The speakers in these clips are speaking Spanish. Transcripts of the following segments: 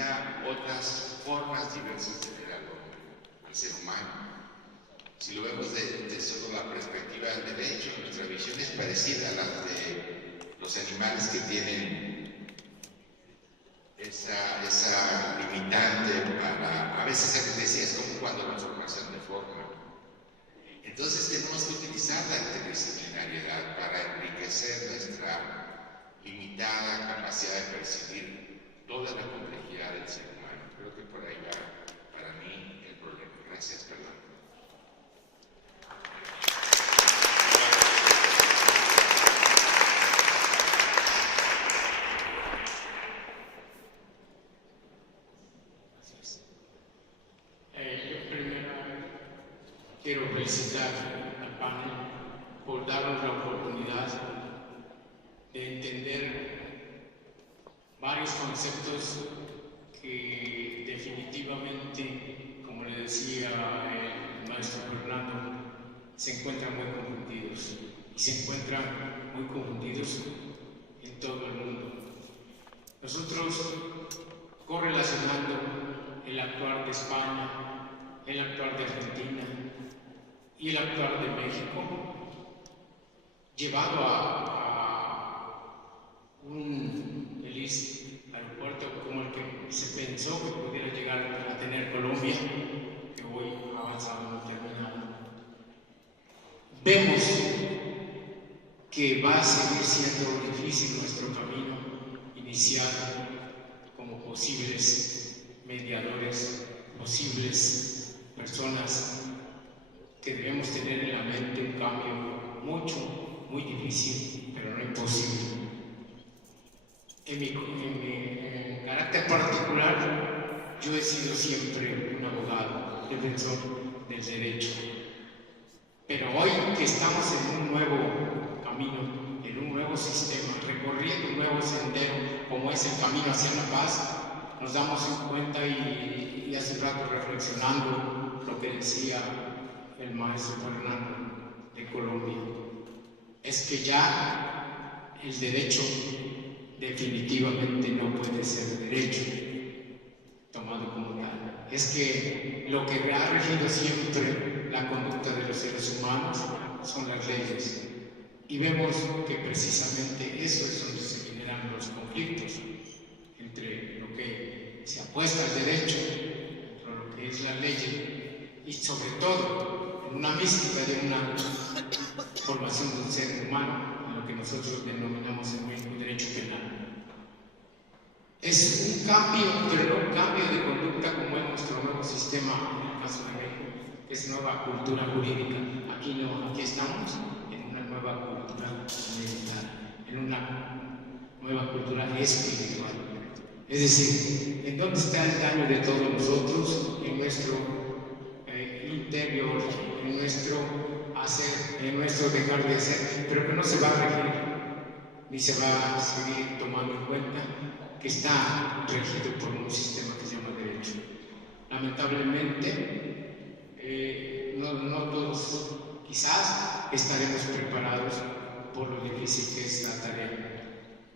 limita otras formas diversas de ver al ser humano. Si lo vemos de solo la perspectiva del derecho, nuestra visión es parecida a la de los animales que tienen esa limitante para, a veces se decía, es como cuando la información deforma. Entonces tenemos que utilizar la interdisciplinariedad para enriquecer nuestra limitada capacidad de percibir toda la complejidad del ser humano. Creo que por ahí va para mí el problema. Gracias, perdón. Yo primero quiero felicitar al panel por darnos la oportunidad de entender varios conceptos que definitivamente, como le decía el maestro Fernando, se encuentran muy confundidos y se encuentran muy confundidos en todo el mundo. Nosotros, correlacionando el actuar de España, el actuar de Argentina y el actuar de México, llevado a un feliz aeropuerto como el que se pensó que pudiera llegar a tener Colombia, que hoy ha avanzado no terminado. Vemos que va a seguir siendo difícil nuestro camino iniciado como posibles mediadores, posibles personas que debemos tener en la mente un cambio muy difícil, pero no imposible. En mi carácter particular, yo he sido siempre un abogado, defensor del derecho. Pero hoy que estamos en un nuevo camino, en un nuevo sistema, recorriendo un nuevo sendero, como es el camino hacia la paz, nos damos cuenta y hace rato reflexionando lo que decía el maestro Fernando de Colombia, es que ya el derecho definitivamente no puede ser derecho tomado como tal. Es que lo que ha regido siempre la conducta de los seres humanos son las leyes. Y vemos que precisamente eso es donde se generan los conflictos entre lo que se apuesta al derecho, entre lo que es la ley, y sobre todo en una mística de una formación del ser humano, en lo que nosotros denominamos en México derecho penal. Es un cambio, pero no un cambio de conducta como es nuestro nuevo sistema, en el caso de México, que es nueva cultura jurídica. Aquí no, aquí estamos en una nueva cultura militar, en una nueva cultura espiritual. Es decir, ¿en dónde está el daño de todos nosotros? En nuestro interior, en nuestro hacer, en nuestro dejar de hacer, pero que no se va a regir, ni se va a seguir tomando en cuenta que está regido por un sistema que se llama derecho. Lamentablemente, no todos quizás estaremos preparados por lo difícil que es la tarea,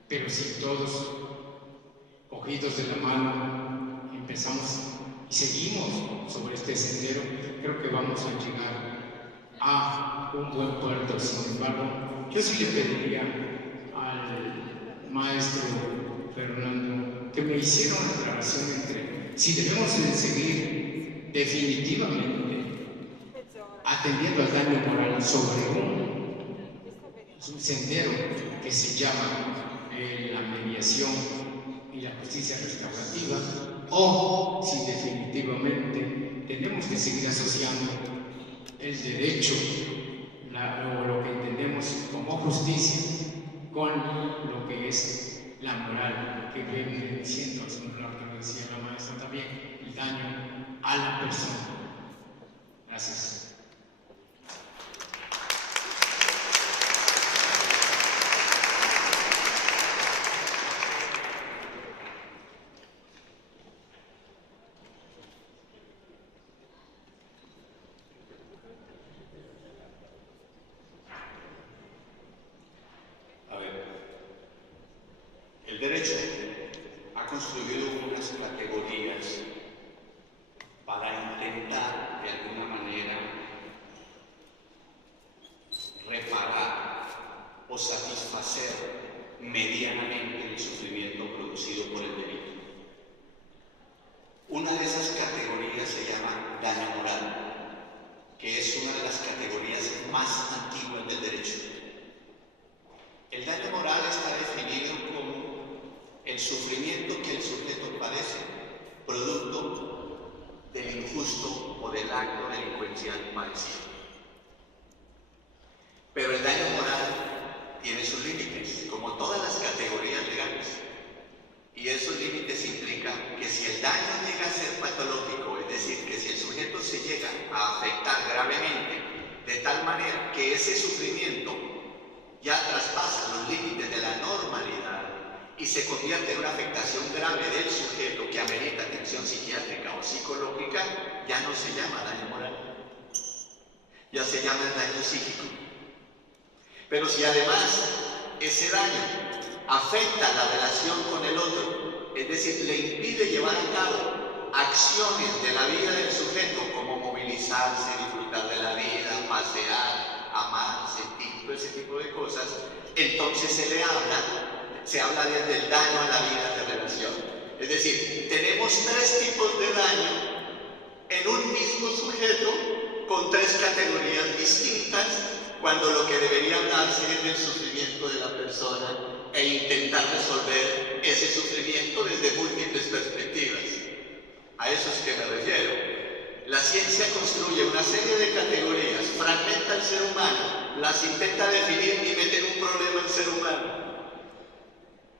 pero si todos, cogidos de la mano, empezamos y seguimos sobre este sendero, creo que vamos a llegar a un buen puerto. Sin embargo, yo sí le pediría al maestro Fernando que me hiciera una aclaración entre si debemos de seguir definitivamente atendiendo al daño moral sobre un sendero que se llama la mediación y la justicia restaurativa, o si definitivamente tenemos que seguir asociando el derecho o lo que entendemos como justicia con lo que es la moral, que viene diciendo, que lo decía la maestra también, el daño a la persona. Gracias. A ver, el derecho ha construido unas categorías acto delincuencial padecido. Pero el daño moral tiene sus límites, como todas las categorías legales. Y esos límites implican que si el daño llega a ser patológico, es decir, que si el sujeto se llega a afectar gravemente, de tal manera que ese sufrimiento ya traspasa los límites de la normalidad y se convierte en una afectación grave del sujeto que amerita atención psiquiátrica o psicológica, ya no se llama daño moral, ya se llama daño psíquico. Pero si además ese daño afecta la relación con el otro, es decir, le impide llevar a cabo acciones de la vida del sujeto como movilizarse, disfrutar de la vida, pasear, amar, sentir, todo ese tipo de cosas, entonces se habla desde el daño a la vida de relación. Es decir, tenemos tres tipos de daño en un mismo sujeto con tres categorías distintas, cuando lo que debería hablarse es del sufrimiento de la persona e intentar resolver ese sufrimiento desde múltiples perspectivas. A eso es que me refiero. La ciencia construye una serie de categorías, fragmenta al ser humano, las intenta definir y mete en un problema al ser humano.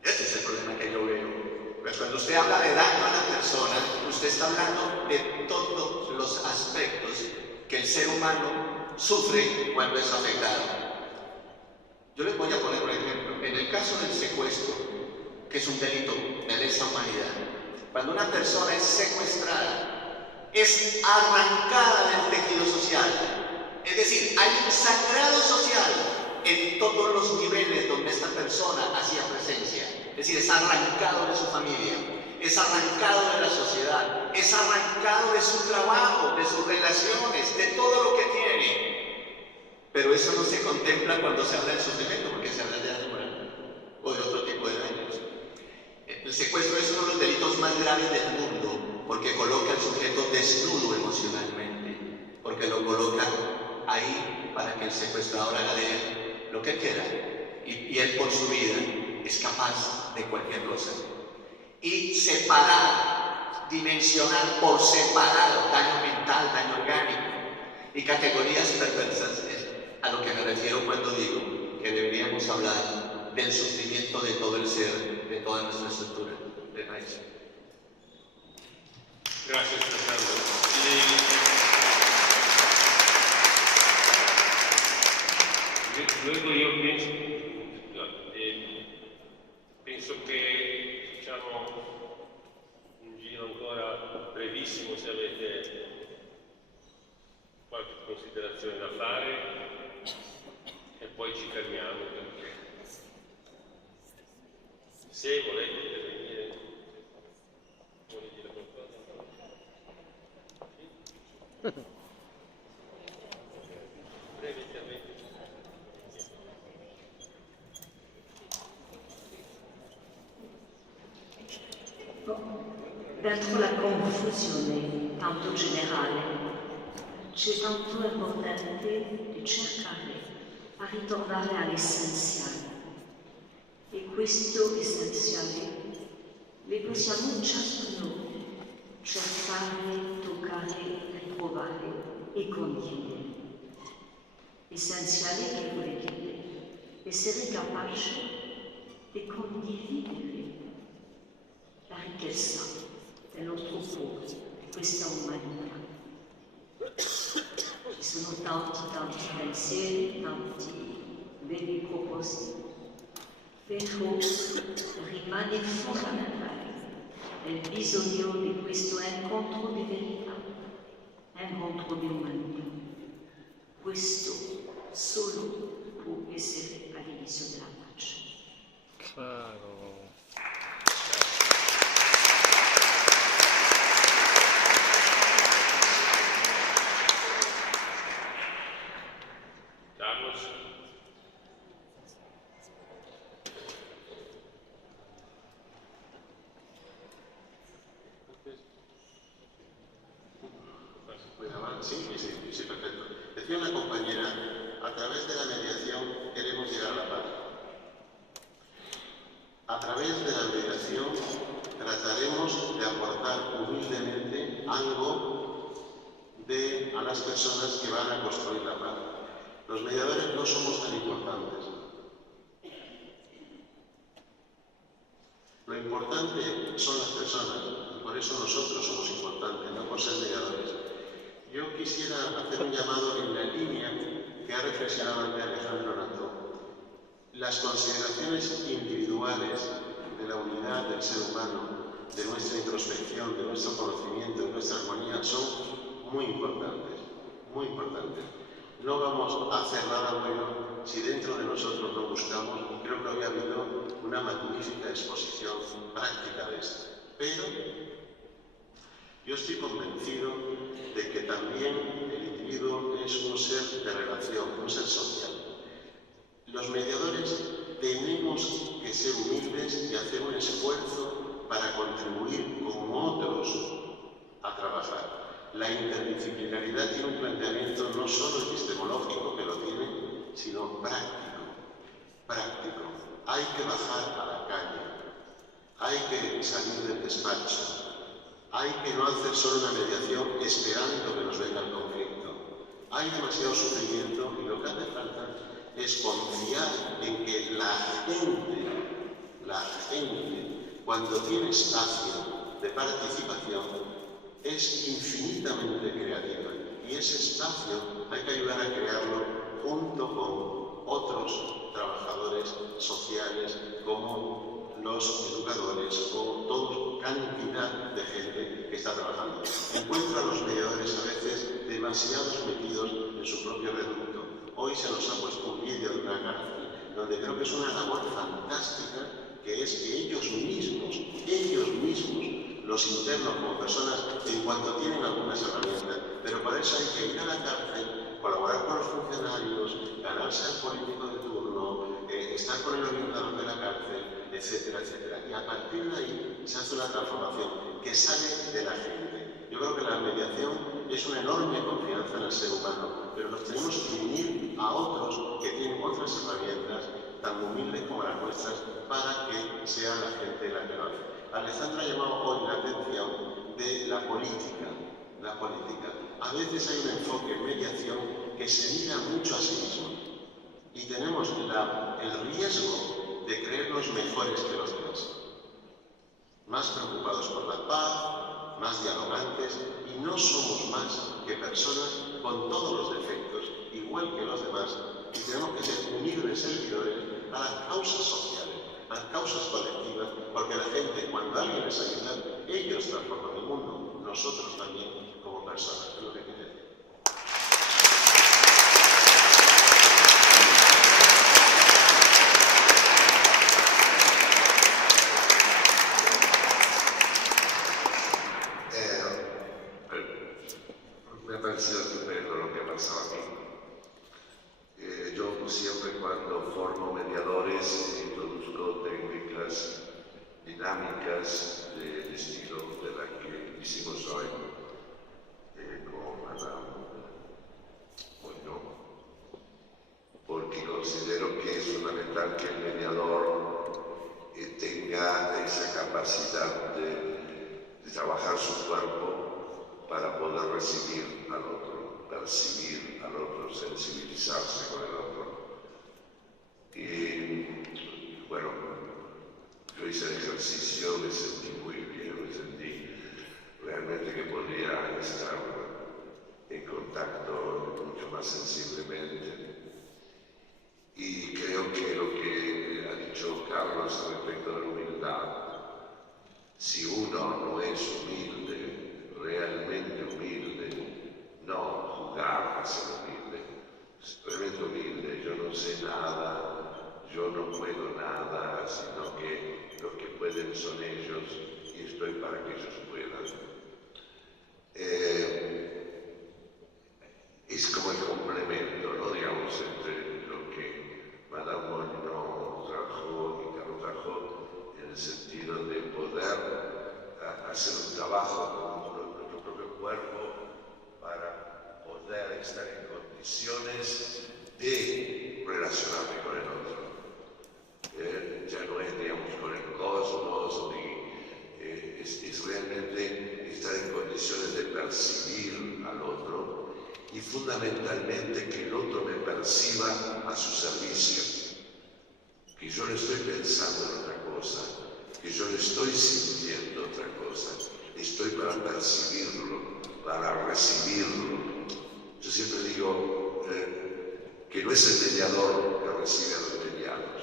Este es el problema que yo veo. Pues cuando usted habla de daño a la persona, usted está hablando de todos los aspectos que el ser humano sufre cuando es afectado. Yo les voy a poner un ejemplo. En el caso del secuestro, que es un delito de lesa humanidad, cuando una persona es secuestrada, es arrancada del tejido social. Es decir, hay un sangrado social en todos los niveles donde esta persona hacía presencia. Es decir, es arrancado de su familia, es arrancado de la sociedad, es arrancado de su trabajo, de sus relaciones, de todo lo que tiene. Pero eso no se contempla cuando se habla del sufrimiento, porque se habla de daño moral o de otro tipo de daños. El secuestro es uno de los delitos más graves del mundo, porque coloca al sujeto desnudo emocionalmente, porque lo coloca ahí para que el secuestrador haga de él lo que quiera, y él por su vida es capaz de cualquier cosa. Y separar, dimensionar por separado daño mental, daño orgánico y categorías perversas, es a lo que me refiero cuando digo que deberíamos hablar del sufrimiento de todo el ser, de toda nuestra estructura de raíz. Gracias, Fernando. Luego io penso che facciamo un giro ancora brevissimo, se avete qualche considerazione da fare, e poi ci fermiamo, perché se volete intervenire, volete dire qualcosa? Breve intervento. Dentro la confusione tanto generale c'è tanto importante di cercare a ritornare all'essenziale, e questo essenziale le possiamo ciascuno cercare, toccare, riprovare e condividere. Essenziale che vuol dire essere capace di condividere la ricchezza del nostro cuore, di questa umanità. Ci sono tanti pensieri, tanti belli propositi, però rimane fondamentale il bisogno di questo incontro di verità, incontro di umanità. Questo solo può essere all'inizio della pace. Claro. Sí, perfecto. Decía una compañera, a través de la mediación queremos llegar a la paz. A través de la mediación trataremos de aportar humildemente algo de las personas que van a construir la paz. Los mediadores no somos tan importantes. Lo importante son las personas, y por eso nosotros somos importantes, no por ser mediadores. Yo quisiera hacer un llamado en la línea que ha reflexionado ante Alejandro Nató. Las consideraciones individuales de la unidad del ser humano, de nuestra introspección, de nuestro conocimiento, de nuestra armonía, son muy importantes, muy importantes. No vamos a hacer nada bueno si dentro de nosotros no buscamos, y creo que hoy ha habido una magnífica exposición práctica de esto. Pero yo estoy convencido de que también el individuo es un ser de relación, un ser social. Los mediadores tenemos que ser humildes y hacer un esfuerzo para contribuir con otros a trabajar. La interdisciplinaridad tiene un planteamiento no solo epistemológico, que lo tiene, sino práctico. Práctico. Hay que bajar a la calle, hay que salir del despacho, hay que no hacer solo una mediación esperando que nos venga el conflicto. Hay demasiado sufrimiento y lo que hace falta es confiar en que la gente, cuando tiene espacio de participación, es infinitamente creativa. Y ese espacio hay que ayudar a crearlo junto con otros trabajadores sociales, como los educadores o toda cantidad de gente que está trabajando. Encuentro a los mediadores a veces demasiados metidos en su propio reducto. Hoy se nos ha puesto un vídeo de una cárcel donde creo que es una labor fantástica, que es que ellos mismos, los internos como personas, en cuanto tienen algunas herramientas, pero para eso hay que ir a la cárcel, colaborar con los funcionarios, ganarse al político de turno, estar con el orientador de la cárcel, etcétera, etcétera. Y a partir de ahí se hace una transformación que sale de la gente. Yo creo que la mediación es una enorme confianza en el ser humano, pero nos tenemos que unir a otros que tienen otras herramientas tan humildes como las nuestras para que sea la gente la que lo hace. Alejandro ha llamado hoy la atención de la política. La política. A veces hay un enfoque en mediación que se mira mucho a sí mismo y tenemos el riesgo de creernos mejores que los demás. Más preocupados por la paz, más dialogantes, y no somos más que personas con todos los defectos, igual que los demás, y tenemos que ser humildes servidores a las causas sociales, a las causas colectivas, porque la gente, cuando alguien les ayuda, ellos transforman el mundo, nosotros también como personas, es lo que quiere decir. Me ha parecido estupendo lo que ha pasado aquí. Yo siempre cuando formo mediadores introduzco técnicas dinámicas del estilo de la que hicimos hoy con Madame Bueno, porque considero que es fundamental que el mediador tenga esa capacidad de trabajar su cuerpo para poder recibir al otro, percibir al otro, sensibilizarse con el otro. Y bueno, yo hice el ejercicio, me sentí muy bien, me sentí realmente que podría estar en contacto mucho más sensiblemente. Y creo que lo que ha dicho Carlos respecto de la humildad, si uno no es humilde, realmente humilde, no jugar a ser humilde, realmente humilde, yo no sé nada, yo no puedo nada, sino que los que pueden son ellos y estoy para que ellos puedan. Es como el complemento, ¿no? Digamos, entre lo que Madame Bueno trajo y Carlos trajo, en el sentido de poder hacer un trabajo con nuestro propio cuerpo para poder estar en condiciones de relacionarme con el otro. Ya no es, digamos, con el cosmos, es realmente estar en condiciones de percibir al otro y fundamentalmente que el otro me perciba a su servicio, que yo le estoy pensando en otra cosa, que yo le estoy sintiendo otra cosa, estoy para percibirlo, para recibirlo. Yo siempre digo que no es el mediador que recibe a los mediados,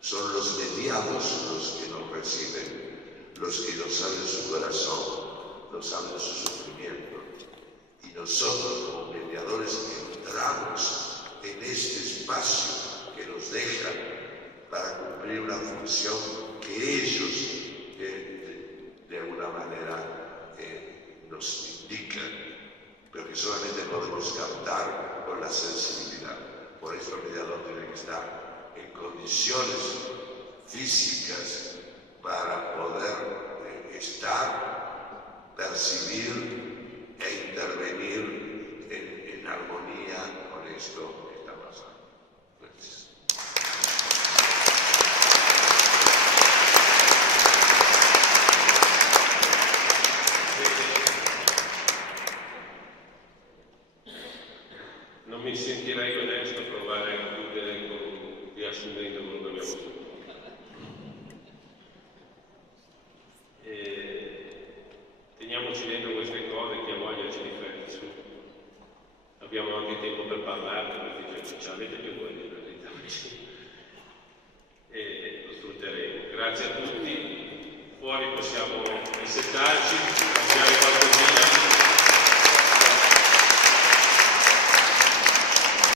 son los mediados los que nos reciben, los que nos abren su corazón, nos abren su sufrimiento. Y nosotros como mediadores entramos en este espacio que nos dejan para cumplir una función que ellos de alguna manera nos indican, pero que solamente podemos captar con la sensibilidad. Por eso el mediador tiene que estar en condiciones físicas para poder estar, percibir e intervenir en armonía con esto que está pasando. Gracias. Non mi sentirei onesto provare a chiudere riassumendo quello che abbiamo fatto. Teniamoci dentro queste cose, chi ha voglia ci riflette su. Abbiamo anche tempo per parlarne, perché ce l'avete più voi di verità. E lo sfrutteremo. Grazie a tutti. Fuori possiamo insettarci.